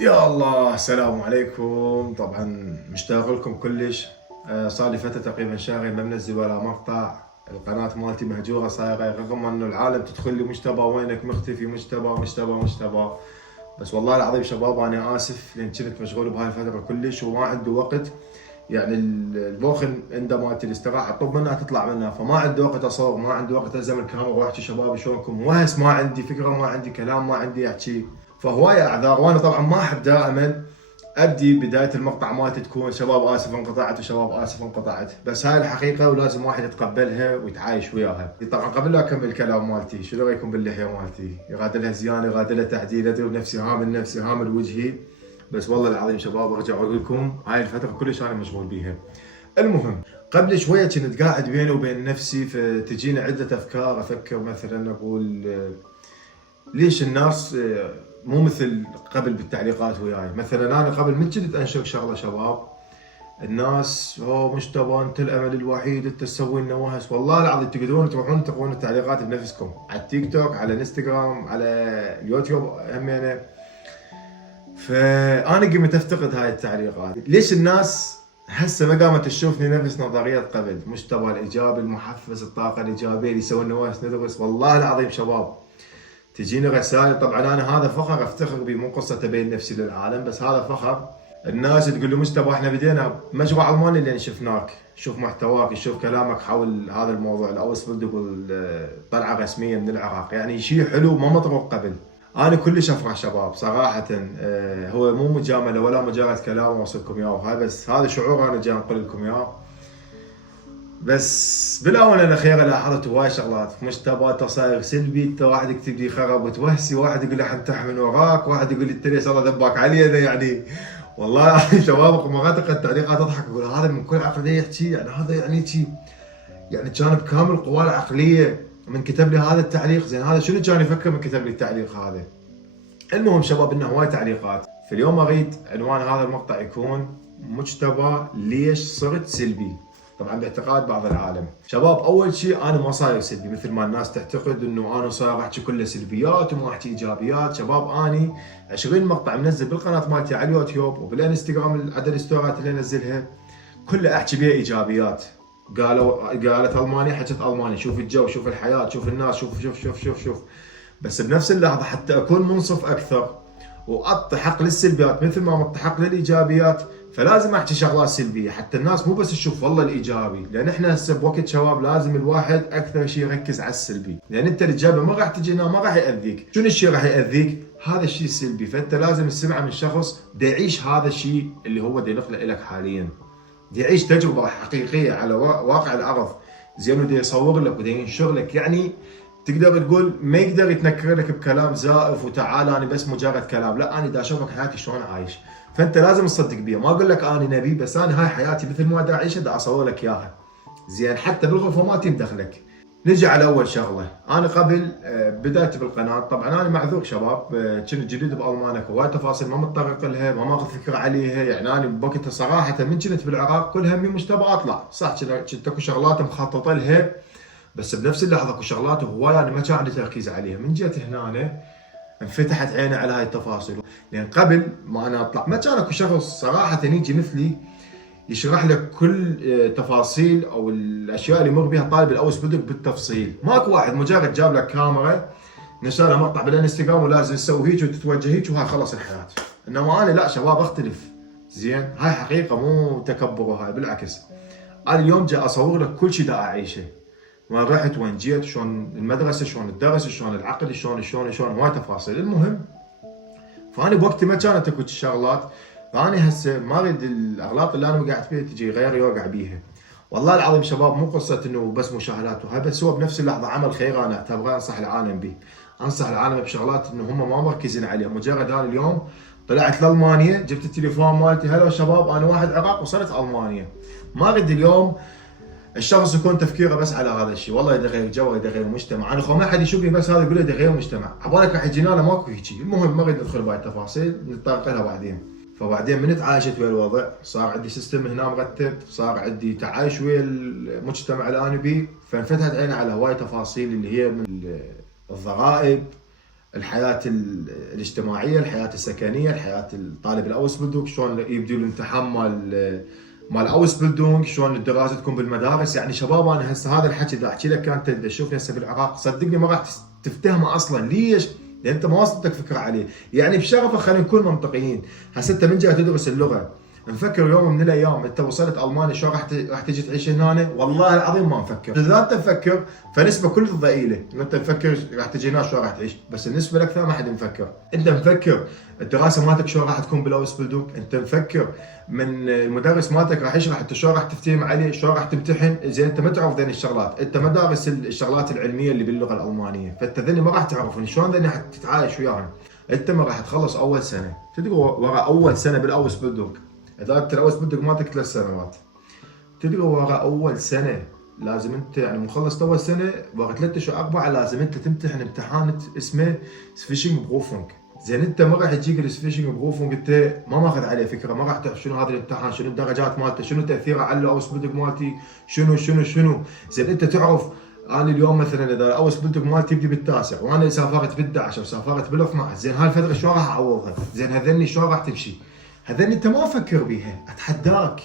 يا الله، السلام عليكم. طبعا مشتاق لكم كلش. صار لي فتره تقريبا شهرين ما منزل ولا مقطع. القناه مالتي مهجوره صايره، رغم انه العالم تدخل لي مجتبى وينك مختفي، مجتبى. بس والله العظيم شباب انا اسف لان كنت مشغول بهاي الفتره كلش وما عندي وقت. يعني الموخن عنده مالتي الاستراحه اطلب منها تطلع منها، فما عندي وقت اصور، ما عندي وقت الزم الكاميرا واحكي شباب شلونكم، وهس ما عندي فكره، ما عندي كلام، ما عندي احكي. فهوايه اعذار، وانا طبعا ما احب دائما ابدي بدايه المقطع مالتي تكون شباب اسف انقطعت وشباب اسف انقطعت، بس هاي الحقيقه ولازم واحد يتقبلها ويتعايش وياها. طبعا قبل لا اكمل الكلام مالتي، شنو رايكم باللحيه مالتي؟ يغادلها زيانه، يغادلها تعديل، ادري بنفسي هامل نفسي هامل وجهي، بس والله العظيم شباب ارجع اقول لكم هاي الفتره كلش انا مشغول بيها. المهم، قبل شويه كنت قاعد بيني وبين نفسي، فتجيني عده افكار. افكر مثلا اقول ليش الناس مو مثل قبل بالتعليقات وياي. مثلا انا قبل من كنت انشر شغله شباب، الناس هو مجتبى انت الامل الوحيد، انت تسوي لنا وهس. والله العظيم تقدرون تروحون تقرون التعليقات بنفسكم على التيك توك، على الانستغرام، على اليوتيوب همينه. فانا قمت افتقد هاي التعليقات. ليش الناس هسه ما قامت تشوفني نفس نظريه قبل؟ مجتبى الايجابي المحفز، الطاقه الايجابيه اللي يسوي لنا وهس ندرس. والله العظيم شباب تجيني رسائل. طبعا انا هذا فخر افتخر به، مو قصه تبين نفسي للعالم، بس هذا فخر. الناس تقول له مجتبى احنا بدينا مشروع الماني لان شفناك، شوف محتواك، شوف كلامك حول هذا الموضوع. الاوس بلدق طلعه رسميه من العراق، يعني شيء حلو ما مطروق قبل. انا كلش افرح شباب صراحه. هو مو مجامله ولا مجرد كلام اوصلكم اياه وهاي، بس هذا شعور انا جاي انقل لكم اياه. بس بالاونه الاخيره لاحظت هواي شغلات. مجتبى انت صاير سلبي، انت واحد يكتب لي خرب وتوهسي، واحد يقول لي حنتح من وراك، واحد يقول لي انت ليش الله ذباك علينا يعني. والله شباب مرات اقرا التعليقات اضحك اقول هذا من كل عقليه يحكي، يعني هذا يعني شي، يعني كان بكامل قواه العقليه من كتب لي هذا التعليق. زين هذا شنو كان يفكر من كتب لي التعليق هذا؟ المهم شباب انه هواي تعليقات. في اليوم اريد عنوان هذا المقطع يكون مجتبى ليش صرت سلبي؟ طبعا باعتقاد بعض العالم. شباب اول شيء انا ما صاير سلبي مثل ما الناس تعتقد انه انا صاير احكي كله سلبيات وما احكي ايجابيات. شباب اني 20 مقطع منزل بالقناه مالتي على اليوتيوب وبالانستغرام، عدد الستورات اللي انزلها كلها احكي بها ايجابيات. قالت المانيا حكت الماني، شوف الجو، شوف الحياه، شوف الناس، شوف. بس بنفس اللحظه حتى اكون منصف اكثر واعطي حق للسلبيات مثل ما اعطي حق للايجابيات، فلازم احكي شغلات سلبيه حتى الناس مو بس تشوف والله الايجابي. لان احنا هسه بوقت شباب لازم الواحد اكثر شيء يركز على السلبي، لان انت الايجابي ما راح تجي هنا ما راح ياذيك. شنو الشيء راح ياذيك؟ هذا الشيء السلبي. فانت لازم تسمعه من شخص دا يعيش هذا الشيء اللي هو دا ينقله لك حاليا، دا يعيش تجربه حقيقيه على واقع الارض، زين، ودا يصور لك ودا ينشر لك. يعني تقدر تقول ما يقدر يتنكر لك بكلام زائف وتعال انا بس مجرد كلام، لا انا دا اشوفك حياتي شلون عايش. فانت لازم تصدق بيها. ما اقول لك انا نبي، بس انا هاي حياتي مثل ما دا اعيشها دا اصور لك اياها، زين، حتى بالغرفه مالتي مدخلك. نجي على اول شغله. انا قبل بدايتي بالقناه، طبعا انا معذور شباب، كنت جديد بالمانيا، هواي تفاصيل ما متطرق لها، ما ماخذ فكره عليها. يعني انا بوقتها صراحه من كنت بالعراق كل همي مجتبى اطلع، صح كنت اكو شغلات مخطط لها، بس بنفس اللحظه اكو شغلات هواي انا ما كان عندي تركيز عليها. من جيت هنا انفتحت عيني على هاي التفاصيل. لان قبل ما انا اطلع ما كان اكو شخص صراحه يجي مثلي يشرح لك كل تفاصيل او الاشياء اللي يمر بها طالب الاوس بدك بالتفصيل. ماكو واحد مجرد جاب لك كاميرا نشر لها مقطع بالانستغرام ولازم تسوي هيك وتتوجه هيك وهاي خلص الحياه. انما انا لا شباب اختلف، زين، هاي حقيقه مو تكبر، وهاي بالعكس. انا اليوم جاي اصور لك كل شيء دا اعيشه، وين رحت وين جيت، شلون المدرسه، شلون الدرس، شلون العقل، شلون هواي تفاصيل. المهم، فانا بوقتي ما كانت اكو شغلات، فانا هسه ما اريد الاغلاط اللي انا وقعت فيها تجي غير يوقع بيها. والله العظيم شباب مو قصه انه بس مشاهدات وهاي، بس هو بنفس اللحظه عمل خير انا اعتبره انصح العالم به. انصح العالم بشغلات انه هم ما مركزين عليها. مجرد انا اليوم طلعت لالمانيا، جبت التليفون مالتي، هلا شباب انا واحد عراق وصلت المانيا. ما اريد اليوم الشخص يكون تفكيره بس على هذا الشيء، والله اذا غير جو، اذا غير مجتمع. انا ما حد يشوفني بس هذا يقول لي اذا غير مجتمع، عبالك راح يجينا له ماكو هيك. المهم ما اريد ندخل بهاي التفاصيل، نتطرق لها بعدين. فبعدين من تعايشت ويا الوضع، صار عندي سيستم هنا مرتب، صار عندي تعايش ويا المجتمع اللي انا بيه، فانفتحت عيني على هواي تفاصيل اللي هي من الضرائب، الحياه الاجتماعيه، الحياه السكنيه، الحياه الطالب الاوس بلدونج، شلون يبدو الامتحان مال اوس بلدونج، شلون الدراسه تكون بالمدارس. يعني شباب انا هسه هذا الحكي اذا احكي لك انت تشوفني هسه بالعراق صدقني ما راح تفتهمه اصلا. ليش؟ لان انت ما وصلتك فكره عليه. يعني بشغفه خلينا نكون منطقيين. هسه انت من جاي تدرس اللغه نفكر يوم من الايام انت وصلت المانيا شو راح تجي تعيش هنا؟ والله العظيم ما نفكر. اذا انت تفكر فنسبه كلها ضئيله انه انت تفكر راح تجي هنا شو راح تعيش، بس النسبه الاكثر ما حد مفكر. انت مفكر الدراسه مالتك شو راح تكون بالاوس بلدونج؟ انت مفكر من المدرس مالتك راح يشرح انت شو راح تفتهم عليه، شو راح تمتحن؟ زين انت ما تعرف ذني الشغلات، انت ما دارس الشغلات العلميه اللي باللغه الالمانيه، فانت ذني ما راح تعرفهم شلون ذني حتتعايش وياهم. انت ما راح تخلص اول سنه، تدري ورا اول سنه بالاوس بلدونج اذا انت الاوس بلدونج مالتك 3 سنوات، تدري ورا اول سنه لازم انت يعني مخلص اول سنه ورا 3 اشهر 4 لازم انت تمتحن امتحان اسمه سفيشنج بروفونج. زين انت ما راح يجيك السفيشنج بروفونج انت ما ماخذ عليه فكره، ما راح تعرف شنو هذا الامتحان، شنو الدرجات مالته، شنو تاثيره على الاوس بلدونج مالتي، شنو. زين انت تعرف انا اليوم مثلا اذا الاوس بلدونج مالتي تبدي بالتاسع وانا سافرت بال11 وسافرت بال12، زين هاي الفتره شلون راح اعوضها؟ زين هذني شلون راح تمشي؟ هذني انت ما فكر بيها، اتحداك.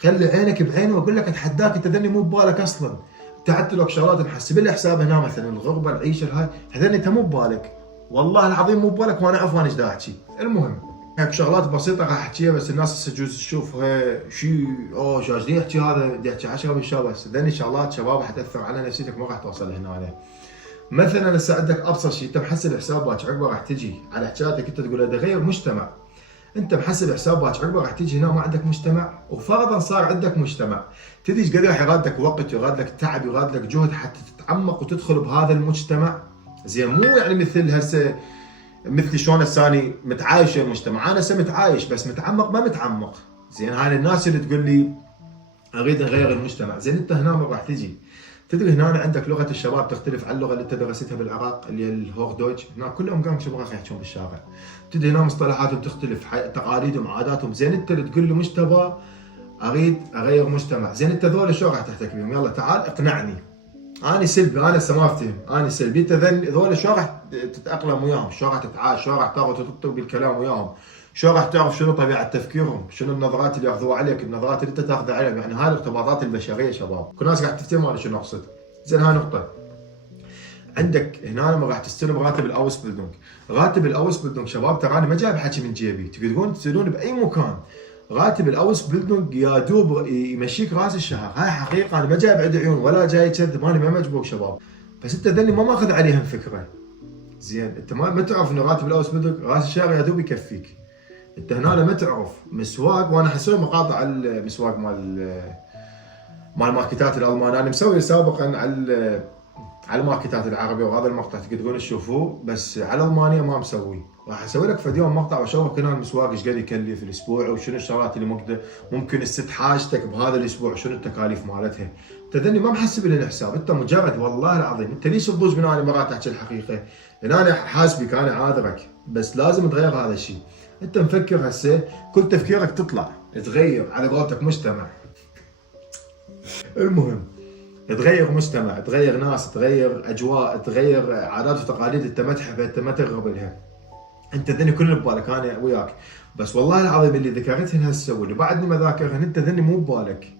خلي عينك بعيني واقول لك اتحداك، انت ذني مو ببالك اصلا. انت حتى لو شغلات نحسب لي حساب هنا مثلا الغربه العيشه هاي هذني انت مو ببالك، والله العظيم مو ببالك وانا اعرف انا ايش دا احكي. المهم هيك شغلات بسيطه راح احكيها بس الناس هسه تجوز تشوفها شي اوه شاش دي يحكي هذا دي يحكي 10 بالشباب، بس ذني شغلات شباب حتاثر على نفسيتك ما راح توصل هنا. مثلا هسه عندك ابسط شيء انت محسب حساب باكر عقبه راح تجي على حكايتك انت تقول هذا غير مجتمع. انت محسب حساب باكر عقبه راح تجي هنا ما عندك مجتمع، وفرضا صار عندك مجتمع تدري ايش قد راح يغاد لك وقت ويغاد لك تعب ويغاد لك جهد حتى تتعمق وتدخل بهذا المجتمع. زين مو يعني مثل هسه مثل شلون هسه اني متعايش المجتمع، انا هسه متعايش بس متعمق ما متعمق. زين هاي الناس اللي تقول لي اريد اغير المجتمع، زين انت هنا ما راح تجي. تدري هنا عندك لغه الشباب تختلف عن اللغه اللي انت درستها بالعراق اللي هي الهوردويتش، هنا كلهم قاموا شباب يحكون بالشارع. تدري هنا مصطلحاتهم تختلف، تقاليدهم عاداتهم. زين انت اللي تقول لي مش تبى اريد اغير مجتمع، زين انت ذول شو راح تحتك بهم؟ يلا تعال اقنعني. انا سلبي، انا هسه ما افتهم، انا سلبي، انت ذول شو راح تتاقلم وياهم؟ شو راح تتعايش؟ شو راح تاخذ وتطلب بالكلام وياهم؟ شو راح تعرف شنو طبيعه تفكيرهم؟ شنو النظرات اللي ياخذوها عليك؟ النظرات اللي انت تاخذها عليهم؟ يعني هاي الارتباطات البشريه شباب، كل الناس قاعد تفتهم انا شنو اقصد. زين هاي نقطه. عندك هنا لما راح تستلم راتب الاوس بلدونج، راتب الاوس بلدونج شباب ترى انا ما جايب حكي من جيبي، تقدرون تسالون باي مكان. راتب الاوس بلدونج يا دوب يمشيك راس الشهر، هاي حقيقه انا ما جايب عندي عيون ولا جاي كذب، انا ما مجبور شباب، بس انت ذني ما ماخذ عليهم فكره. زين انت ما تعرف انه راتب الاوس بلدونج راس الشهر يا دوب يكفيك. انت هنا ما تعرف مسواق، وانا حسوي مقاطع على المسواق مال ماركتات الالمان، انا مسوي سابقا على الماركتات العربيه وهذا المقطع تقدرون تشوفوه، بس على المانيا ما مسوي. راح اسوي لك فيديو مقطع واشوفك هنا المسواق ايش قد يكلف الاسبوع وشنو الشغلات اللي ممكن تسد حاجتك بهذا الاسبوع وشنو التكاليف مالتها. انت ذني ما محسب لي الحساب، انت مجرد والله العظيم انت ليش تضوج من انا مرات احكي الحقيقه؟ لان انا حاسبك انا عاذرك، بس لازم تغير هذا الشيء. انت مفكر هسه كل تفكيرك تطلع تغير على قولتك مجتمع. المهم تغير مجتمع، تغير ناس، تغير اجواء، تغير عادات وتقاليد انت ما تحبها، انت ما ترغب لها. انت ذني كل ببالك انا وياك، بس والله العظيم اللي ذكرتهن هسه واللي بعدني ما ذاكرهن انت ذني مو ببالك.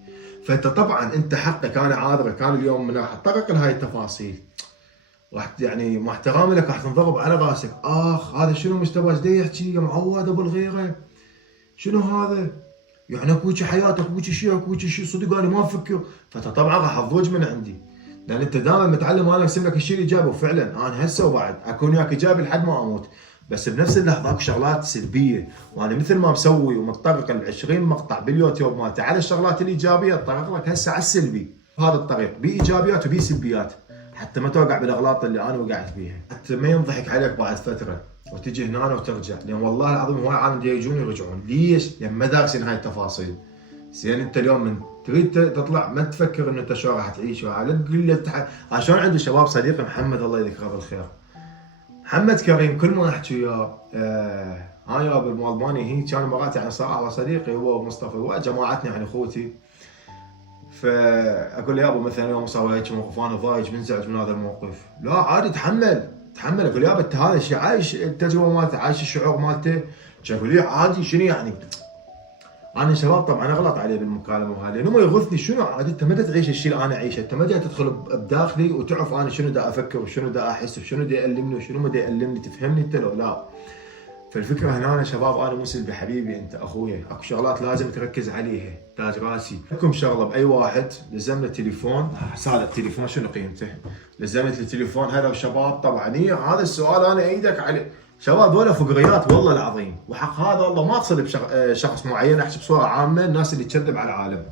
فانت طبعا انت حقك، انا عاذرك، انا اليوم من راح اتطرق لهاي التفاصيل راح يعني مع احترامي لك راح تنضرب على راسك. اخ هذا شنو مستوى ايش يحكي يا معود ابو الغيره؟ شنو هذا؟ يعني اكو شي حياتك، اكو شيء صدق انا ما افكر. فانت طبعا راح تضوج من عندي، لان انت دائما متعلم انا ارسم لك الشيء الايجابي، وفعلا انا هسه وبعد اكون وياك ايجابي لحد ما اموت، بس بنفس اللحظه اكو شغلات سلبيه، وانا مثل ما مسوي ومتطرق ل 20 مقطع باليوتيوب مالتي على الشغلات الايجابيه اتطرق لك هسه على السلبي. هذا الطريق بيه ايجابيات وبيه سلبيات، حتى ما توقع بالاغلاط اللي انا وقعت بيها، حتى ما ينضحك عليك بعد فتره وتجي هنا وترجع. لان والله العظيم هواي عالم يجون يرجعون، ليش؟ لان ما دارسين هاي التفاصيل. زين انت اليوم من تريد تطلع ما تفكر انه انت شو راح تعيش، لا تقول لي عشان عندي شباب صديقي محمد الله يذكره بالخير، محمد كريم كل ما احكي وياه هاي يا بالمالباني هي كان مرات يعني صراحه صديقي هو مصطفى وجماعتنا يعني اخوتي. فاقول له يابا مثلا يوم صار هيك موقف انا ضايج منزعج من هذا الموقف، لا عادي تحمل، تحمل. اقول يابا انت هذا الشيء عايش التجربه مالته، عايش الشعور مالته. يقول لي عادي شنو يعني؟ انا شباب طبعا اغلط عليه بالمكالمه وهذا، لانه ما يغثني. شنو عاد انت متى تعيش الشيء اللي انا اعيشه؟ انت ما جاي تدخل بداخلي وتعرف انا شنو دا افكر وشنو دا احس وشنو دا يألمني وشنو ما دا يألمني. تفهمني انت لو لا؟ فالفكره هنا أنا شباب، انا مو سلبي حبيبي، انت اخويا. اكو شغلات لازم تركز عليها تاج راسي. لكم شغله باي واحد لزمنا التليفون، هذا التليفون شنو قيمته؟ لزمت التليفون هذا شباب. طبعا هي هذا السؤال انا ايدك عليه شباب، دول فقريات والله العظيم. وحق هذا والله ما اقصد بشخص معين، احسب بصوره عامه الناس اللي تكذب على العالم.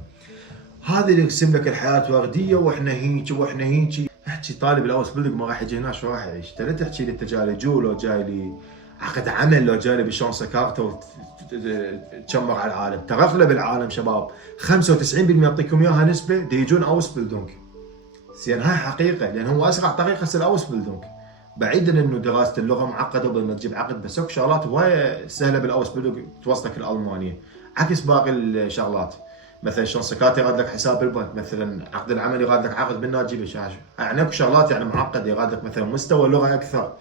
هذا اللي يرسم لك الحياه ورديه واحنا هيك واحنا هيك. احكي طالب الاوس بلدك ما راح يجي هنا شو راح يعيش؟ لا تحكي لي انت جاي لي جو، لو جاي لي عقد عمل، لو جاي لي بشلون سكرته وتشمر على العالم. ترى اغلب العالم شباب 95% يعطيكم اياها نسبه دي يجون اوس بلدونك. زين هاي حقيقه، لان هو اسرع طريقه يصير اوس بلدونك. بعيدا انه دراسه اللغه معقده وبدنا تجيب عقد، بس اكو شغلات هوايه سهله بالاوس بلدونك توصلك الالمانيه، عكس باقي الشغلات. مثلا شلون سكاتي يغاد لك حساب بالبنك، مثلا عقد العمل يغاد لك عقد بالنادي تجيب شاشه. يعني اكو شغلات يعني معقده يغاد لك مثلا مستوى اللغه اكثر.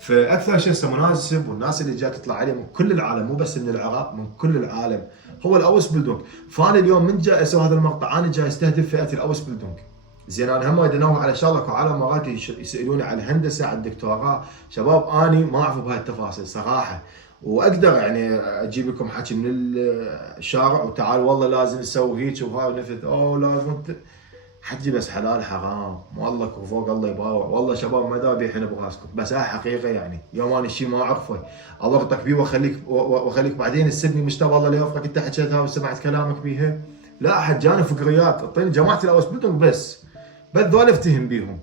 فاكثر شيء مناسب، والناس اللي جايه تطلع عليه من كل العالم، مو بس من العراق، من كل العالم، هو الاوس بلدونك. فانا اليوم من جاي اسوي هذا المقطع انا جاي استهدف فئه الاوس بلدونك. زين انا هم ادور على شغله وعالم مرات يسالوني على الهندسه، على الدكتوراه. شباب اني ما اعرف بهاي التفاصيل صراحه، واقدر يعني اجيب لكم حكي من الشارع وتعال والله لازم نسوي هيك وهاي ونفذ لازم حجي بس حلال حرام، والله فوق الله يباوع. والله شباب ما ذابح انا براسكم، بس هاي حقيقه. يعني يوم انا الشيء ما اعرفه اضغطك بيه واخليك بعدين تسبني مشتاق والله لا يوفقك انت حكيتها وسمعت كلامك بيها. لا احد جاني فقريات، اعطيني جماعه الاوس بلدونك بس ذول افتهم بيهم.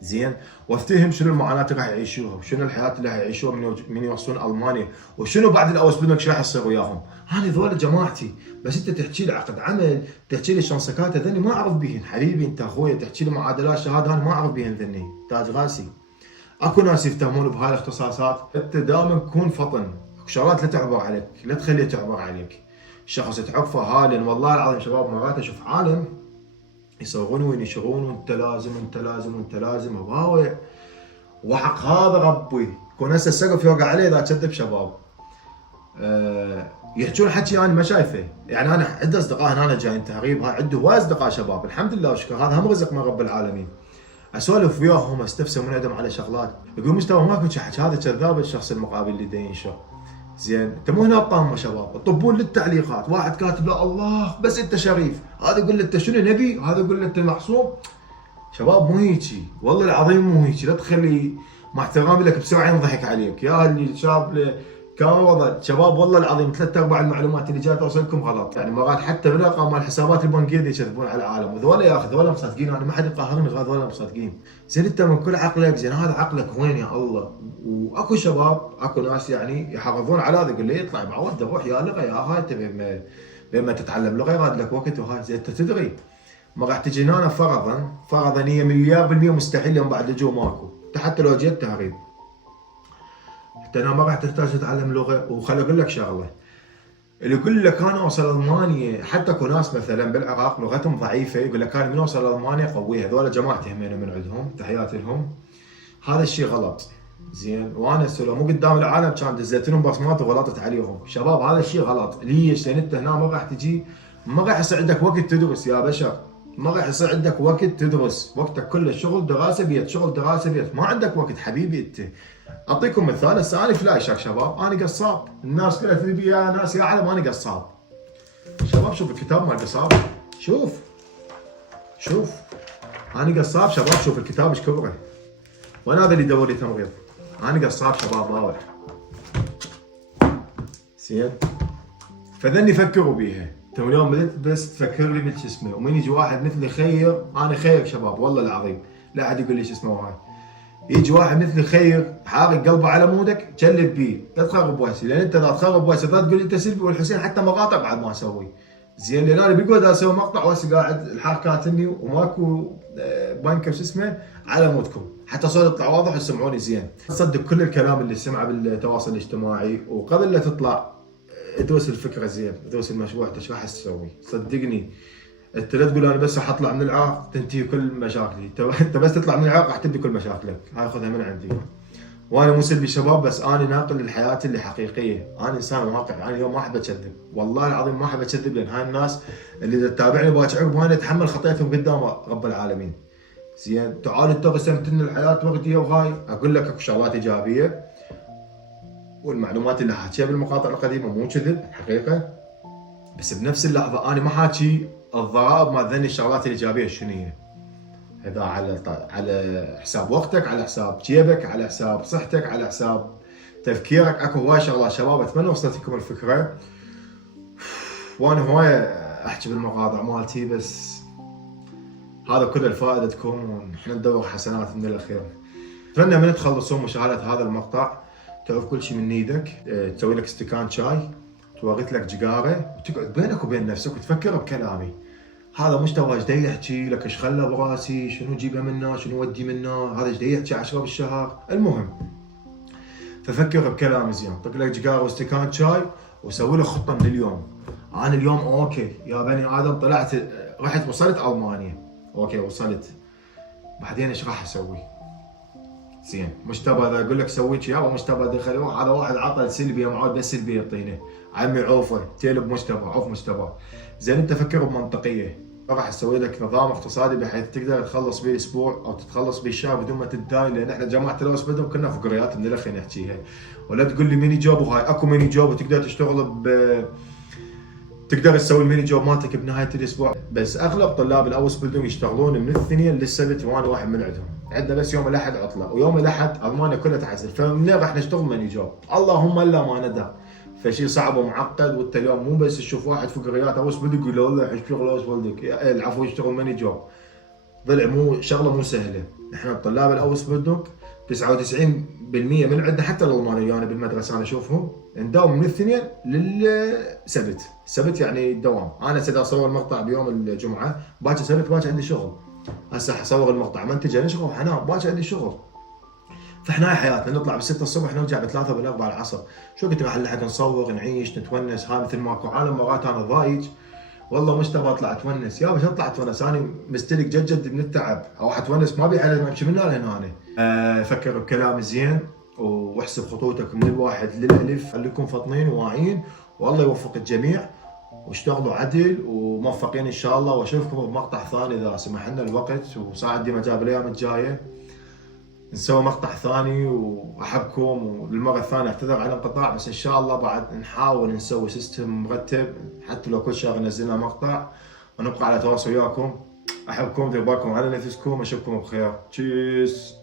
زين وافتهم شنو المعاناه اللي راح يعيشوها وشنو الحياه اللي راح يعيشوها من يوصلون المانيا، وشنو بعد الاوس بلدونك شو راح يصير وياهم. انا ذول جماعتي. بس انت تحكي لي عقد عمل، تحكي لي شلون سكاته، ذني ما اعرف بيهن حبيبي انت اخويا. تحكي لي معادلات شهاده انا ما اعرف بيهن ذني تاج راسي. اكو ناس يفتهمون بهاي الاختصاصات. انت دائما كون فطن، شغلات لا تعبر عليك، لا تخليها تعبر عليك. شخص تعرفه هالن والله العظيم شباب مرات اشوف عالم يصورون وينشرون وانت لازم وانت لازم وانت لازم وهاوي. وحق هذا ربي يكون هسه السقف يوقع عليه اذا كذب شباب. يحجون حكي انا ما شايفه. يعني انا عندي اصدقاء هنا جايين تهريب، هاي عنده هواي اصدقاء شباب الحمد لله وشكر، هذا هم رزق من رب العالمين. اسولف وياهم استفسر من عندهم على شغلات، يقول مستوى ماكو حكي، هذا كذاب الشخص المقابل اللي دا ينشر. زين انت مو هنا الطامه شباب، تطبون للتعليقات، واحد كاتب له الله بس انت شريف، هذا يقول له انت شنو نبي، هذا يقول له انت معصوم. شباب مو هيجي والله العظيم مو هيجي. لا تخلي مع احترامي لك بسرعه ينضحك عليك يا اللي شاب كاميرا. شباب والله العظيم 3/4 المعلومات اللي جايه توصلكم غلط. يعني مرات حتى بالارقام مال الحسابات البنكيه يكذبون على العالم، وذولا يا اخي ذولا مصدقين. انا ما حد يقهرني غير ذولا مصدقين. زين انت من كل عقلك، زين هذا عقلك وين يا الله؟ واكو شباب اكو ناس يعني يحافظون على هذا، يقول لي يطلع معود روح يا لغه يا هاي انت بما تتعلم لغه يراد لك وقت وهاي. زين انت تدري ما راح تجي هنا فرضا هي مليار بالمية مستحيل يوم بعد جو ماكو. حتى لو جيت تهريب انت هنا ما راح تحتاج تتعلم لغه. وخل اقول لك شغله، اللي يقول لك انا اوصل المانيا، حتى اكو ناس مثلا بالعراق لغتهم ضعيفه يقول لك انا من اوصل المانيا قويها. هذول جماعتي همين من عندهم تحياتي لهم. هذا الشيء غلط. زين وانا لو مو قدام العالم كان دزيت لهم بصمات وغلطت عليهم. شباب هذا الشيء غلط. ليش؟ لان انت هنا ما راح تجي، ما راح يصير عندك وقت تدرس يا بشر. ما راح يصير عندك وقت تدرس، وقتك كله شغل دراسه بيت، شغل دراسه بيت، ما عندك وقت حبيبي انت. اعطيكم مثال، هسه انا فلاشك شباب، انا قصاب، الناس كلها تبي يا ناس يعلم انا قصاب. شباب شوف الكتاب مال قصاب، شوف انا قصاب شباب، شوف الكتاب ايش كبره. وانا هذا اللي يدور لي تمريض، انا قصاب شباب باوع. زين فذني فكروا بيها. انت اليوم بديت بس تفكر لي بالش اسمه، ومن يجي واحد مثلي خير، انا خير شباب والله العظيم، لا احد يقول لي شو اسمه وهاي. يجي واحد مثلي خير حارق قلبه على مودك، جلب بيه، لا تخرب وهسي، لان انت اذا تخرب وهسي لا تقول لي انت سلبي، والحسين حتى مقاطع بعد ما اسوي. زين لان انا بقعد اسوي مقطع وهسه قاعد الحركاتني وماكو بنكه شو اسمه على مودكم، حتى صوت يطلع واضح وتسمعوني زين. تصدق كل الكلام اللي سمعه بالتواصل الاجتماعي، وقبل لا تطلع ادرس الفكره زين، ادرس المشروع انت ايش راح تسوي. صدقني انت لا تقول انا بس حطلع من العراق تنتهي كل مشاكلي، انت بس تطلع من العراق راح تبدي كل مشاكلك، هاي خذها من عندي. وانا مو سلبي شباب، بس انا ناقل للحياه اللي حقيقيه، انا انسان واقعي، انا اليوم ما احب اكذب، والله العظيم ما احب اكذب، لان هاي الناس اللي تتابعني باكر عقب وانا اتحمل خطيتهم قدام رب العالمين. زين تعال انت قسمت لنا الحياه وقتيه، وهاي اقول لك اكو شغلات ايجابيه، والمعلومات اللي حاكيها بالمقاطع القديمه مو كذب حقيقه، بس بنفس اللحظه انا ما حاكي الضرائب ما ذني الشغلات الايجابيه شنو هي. اذا على حساب وقتك، على حساب جيبك، على حساب صحتك، على حساب تفكيرك، اكو هواي شغلات شباب. اتمنى وصلت لكم الفكره، وانا هواي احكي بالمقاطع مالتي، بس هذا كله لفائدتكم، ونحن ندور حسنات من الاخير. اتمنى من تخلصون مشاهده هذا المقطع تعرف كل شيء من ايدك، تسوي لك استكان شاي، توغت لك جيجاره، وتقعد بينك وبين نفسك وتفكر بكلامي. هذا مجتبى ايش يحكي لك، ايش خلى براسي، شنو جيبه منه، شنو ودي منه، هذا ايش يحكي 10 بالشهر. المهم ففكر بكلامي زين، طق لك جيجاره واستكان شاي، وسوي له خطه من اليوم. انا اليوم اوكي يا بني ادم، طلعت رحت وصلت المانيا، اوكي وصلت، بعدين ايش راح اسوي؟ زين مجتبى اذا اقول لك سويت يابا مجتبى دخل هذا واحد عطى سلبي معود بس سلبي يعطينه، عمي عوفه تيلب مجتبى عوف مجتبى. زين انت فكر بمنطقيه، راح اسوي لك نظام اقتصادي بحيث تقدر تخلص به اسبوع او تتخلص به شهر بدون ما تتداين، لان احنا جماعه الاوس بدهم كنا فقريات من الاخير نحكيها. ولا تقول لي ميني جوب، وهاي اكو ميني جوب وتقدر تشتغل تقدر تسوي الميني جوب مالتك بنهايه الاسبوع. بس اغلب طلاب الاوس بدهم يشتغلون من الاثنين للسبت، وانا واحد من عندهم، عندنا بس يوم الاحد عطله، ويوم الاحد المانيا كلها تعزل، فمنين راح نشتغل ميني جوب؟ اللهم الا ما ندى. فشيء صعب ومعقد، وانت اليوم مو بس تشوف واحد فقريات اوس بدك يقول له والله اشتغل اوس ولدك العفو يشتغل ميني جوب، ضلع مو شغله مو سهله. نحن الطلاب الاوس بدك 99% من عندنا حتى الالمانيين يعني بالمدرسه انا اشوفهم نداوم من الاثنين للسبت، السبت يعني الدوام. انا سيدا اصور المقطع بيوم الجمعه، باكر سبت باكر عندي شغل، هسه حصور المقطع منتج نشغل وحنام، باكر عندي شغل. فاحنا هاي حياتنا، نطلع ب6 الصبح نرجع ب3 وب4 العصر، شو قلت راح نلحق نصور نعيش نتونس. هاي مثل ماكو عالم مرات انا ضايج والله مش تبغى اطلع اتونس، يابا شو اطلع اتونس، انا مستلك جد من التعب، او اتونس ما ابي على امشي من هنا لهنا. فكر بكلامي زين، واحسب خطوتك من الواحد للالف، خليكم فطنين وواعيين، والله يوفق الجميع، واشتغلوا عدل وموفقين ان شاء الله. واشوفكم بمقطع ثاني اذا سمح لنا الوقت وصار عندي مجال بالايام الجايه نسوي مقطع ثاني. واحبكم، وللمره الثانيه اعتذر عن الانقطاع، بس ان شاء الله بعد نحاول نسوي سيستم مرتب، حتى لو كل شهر نزلنا مقطع، ونبقى على تواصل وياكم. احبكم، دير بالكم على نفسكم، اشوفكم بخير، تشيس.